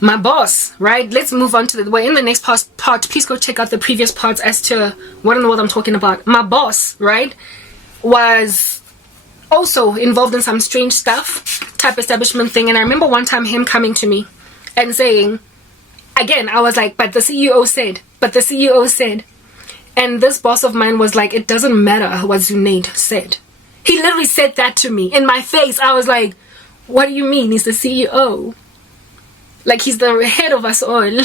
My boss, right? Let's move on to we're in the next part. Please go check out the previous parts as to what in the world I'm talking about. My boss, right, was also involved in some strange stuff, type establishment thing. And I remember one time him coming to me and saying, again, I was like, but the CEO said. And this boss of mine was like, it doesn't matter what Zunaid said. He literally said that to me in my face. I was like, what do you mean? He's the CEO. Like, he's the head of us all.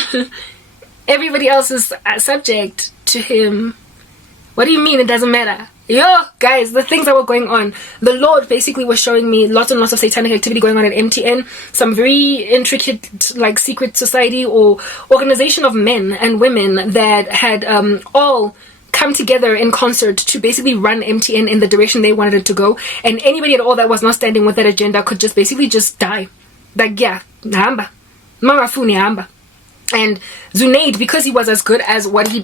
Everybody else is subject to him. What do you mean it doesn't matter? Yo, guys, the things that were going on. The Lord basically was showing me lots and lots of satanic activity going on at MTN. Some very intricate, like, secret society or organization of men and women that had all come together in concert to basically run MTN in the direction they wanted it to go. And anybody at all that was not standing with that agenda could just basically just die. Like, yeah, hamba. Mangafuni hamba. And Zunaid, because he was as good as what he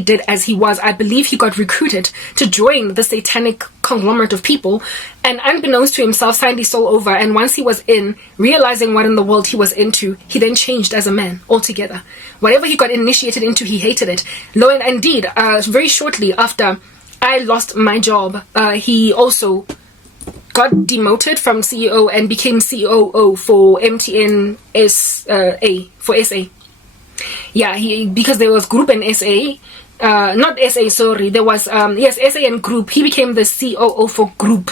did as he was, I believe he got recruited to join the satanic conglomerate of people, and unbeknownst to himself signed his soul over. And once he was in, realizing what in the world he was into, he then changed as a man altogether. Whatever he got initiated into, he hated it. Lo and indeed, very shortly after I lost my job, he also got demoted from CEO and became COO for MTN SA. Yeah, because there was group and SA, not SA, sorry, there was yes, SA and group. He became the COO for group.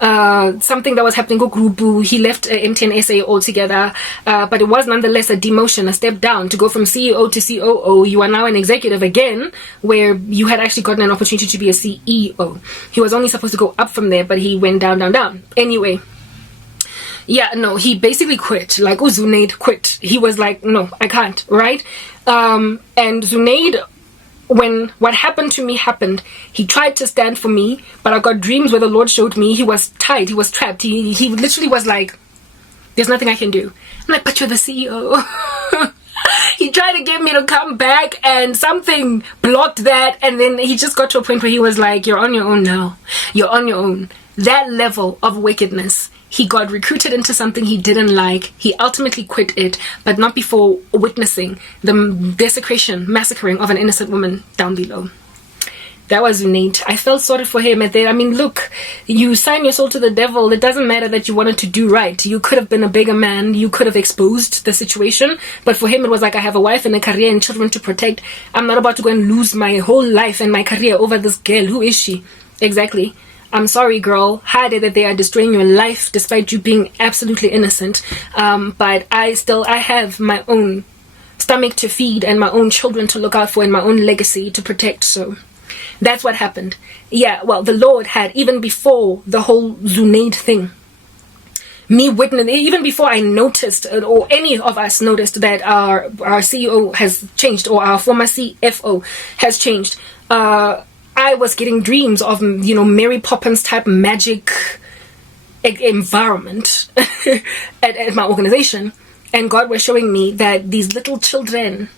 Something that was happening with group, he left MTN SA altogether, but it was nonetheless a demotion, a step down to go from CEO to COO. You are now an executive again, where you had actually gotten an opportunity to be a CEO. He was only supposed to go up from there, but he went down. Anyway, yeah, no, he basically quit. Like, Zunaid quit. He was like, no, I can't, right? And Zunaid, when what happened to me happened, he tried to stand for me, but I got dreams where the Lord showed me he was tied, he was trapped. He literally was like, there's nothing I can do. I'm like, but you're the CEO. He tried to get me to come back, and something blocked that, and then he just got to a point where he was like, you're on your own now. You're on your own. That level of wickedness. He got recruited into something he didn't like. He ultimately quit it, but not before witnessing the desecration, massacring of an innocent woman down below. That was Zunaid. I felt sorry for him at that. I mean, look, you sign your soul to the devil. It doesn't matter that you wanted to do right. You could have been a bigger man. You could have exposed the situation. But for him, it was like, I have a wife and a career and children to protect. I'm not about to go and lose my whole life and my career over this girl. Who is she? Exactly. I'm sorry, girl. Hard that they are destroying your life despite you being absolutely innocent. But I have my own stomach to feed and my own children to look out for and my own legacy to protect. So that's what happened. Yeah, well, the Lord had, even before the whole Zunaid thing, me witnessing, even before I noticed, or any of us noticed, that our CEO has changed, or our former CFO has changed, I was getting dreams of, Mary Poppins type magic environment at my organization. And God was showing me that these little children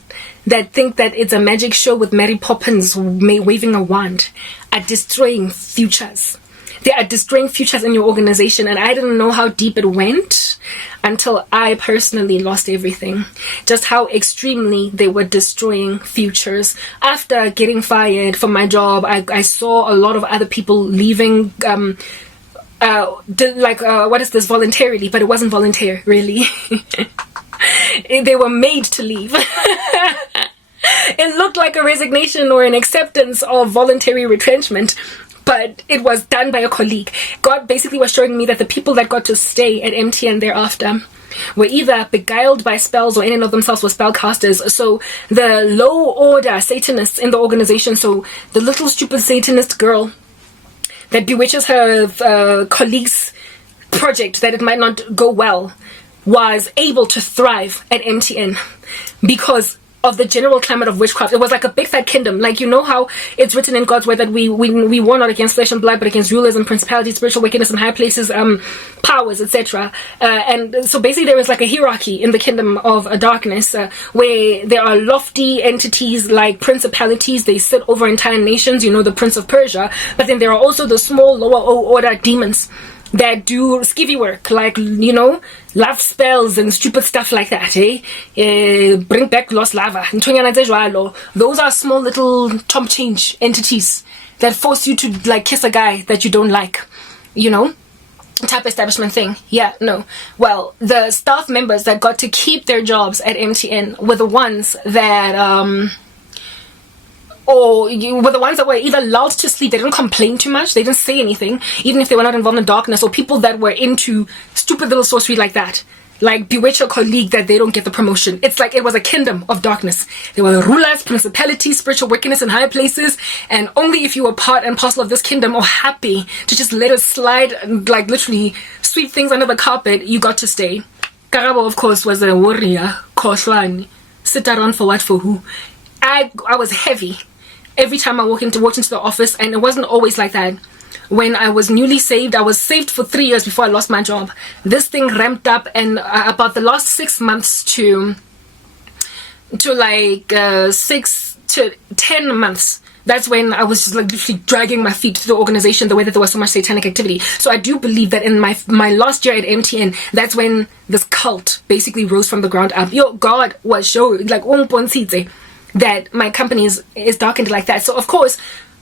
that think that it's a magic show with Mary Poppins waving a wand are destroying futures. They are destroying futures in your organization, and I didn't know how deep it went until I personally lost everything. Just how extremely they were destroying futures. After getting fired from my job, I saw a lot of other people leaving, what is this, voluntarily, but it wasn't volunteer, really. They were made to leave. It looked like a resignation or an acceptance of voluntary retrenchment, but it was done by a colleague. God basically was showing me that the people that got to stay at MTN thereafter were either beguiled by spells or in and of themselves were spellcasters. So the low order Satanists in the organization, so the little stupid Satanist girl that bewitches her colleague's project that it might not go well, was able to thrive at MTN because of the general climate of witchcraft. It was like a big fat kingdom. Like, you know how it's written in God's word that we war not against flesh and blood, but against rulers and principalities, spiritual wickedness in high places, powers, etc. And so basically there is like a hierarchy in the kingdom of darkness, where there are lofty entities like principalities. They sit over entire nations, the Prince of Persia. But then there are also the small lower order demons that do skivvy work, like, you know, love spells and stupid stuff like that, bring back lost lava. Those are small little chomp change entities that force you to like kiss a guy that you don't like, you know, type establishment thing. Yeah, no. Well, the staff members that got to keep their jobs at MTN were the ones that or you were the ones that were either lulled to sleep. They didn't complain too much, they didn't say anything, even if they were not involved in darkness, or people that were into stupid little sorcery like that, like bewitch your colleague that they don't get the promotion. It's like it was a kingdom of darkness. There were rulers, principalities, spiritual wickedness in higher places, and only if you were part and parcel of this kingdom, or happy to just let it slide and like literally sweep things under the carpet, you got to stay. Karabo, of course, was a warrior. Koshwani. Sit around for what, for who? I was heavy every time I walked into the office, and it wasn't always like that. When I was newly saved, I was saved for 3 years before I lost my job. This thing ramped up, and about the last 6 months to like 6 to 10 months, that's when I was just like literally dragging my feet through the organization, the way that there was so much satanic activity. So I do believe that in my last year at MTN, that's when this cult basically rose from the ground up. Yo, God was showing like that my company is darkened like that. So of course,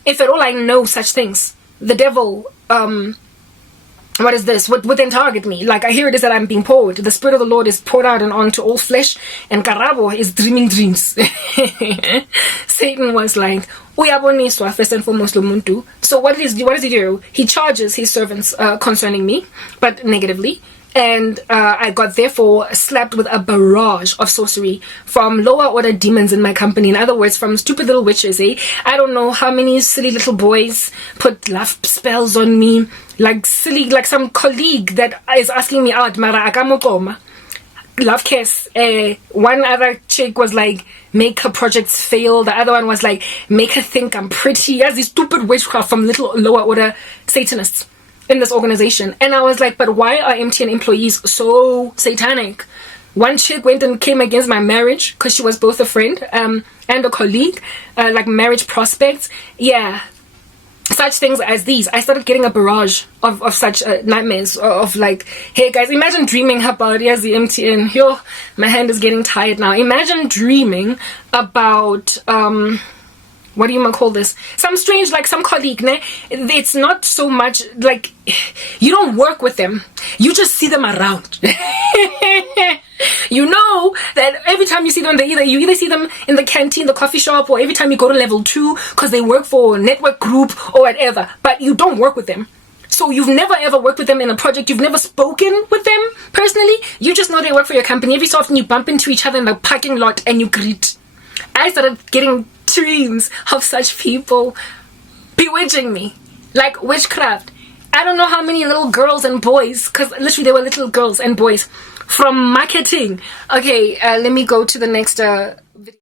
if at all I know such things, the devil, what is this? Would then target me. Like, I hear it is that I'm being poured. The Spirit of the Lord is poured out and onto all flesh, and Karabo is dreaming dreams. Satan was like, uyaboniswa first and foremost lumuntu. So what does he do? He charges his servants concerning me, but negatively. And I got therefore slapped with a barrage of sorcery from lower order demons in my company. In other words, from stupid little witches, I don't know how many silly little boys put love spells on me, like some colleague that is asking me out, mara akamokoma. Love kiss. One other chick was like, make her projects fail. The other one was like, make her think I'm pretty. As these stupid witchcraft from little lower order Satanists in this organization. And I was like, but why are MTN employees so satanic? One chick went and came against my marriage because she was both a friend and a colleague, like marriage prospects. Yeah, such things as these. I started getting a barrage of such nightmares of like, hey guys, imagine dreaming about, yes, the MTN. Yo, my hand is getting tired now. Imagine dreaming about what do you call this? Some strange, like some colleague, ne? It's not so much like you don't work with them, you just see them around. You know that every time you see them, you either see them in the canteen, the coffee shop, or every time you go to level 2 because they work for a network group or whatever, but you don't work with them. So you've never ever worked with them in a project, you've never spoken with them personally, you just know they work for your company. Every so often you bump into each other in the parking lot and you greet. I started getting dreams of such people bewitching me like witchcraft. I don't know how many little girls and boys, because literally they were little girls and boys from marketing. Okay, let me go to the next video.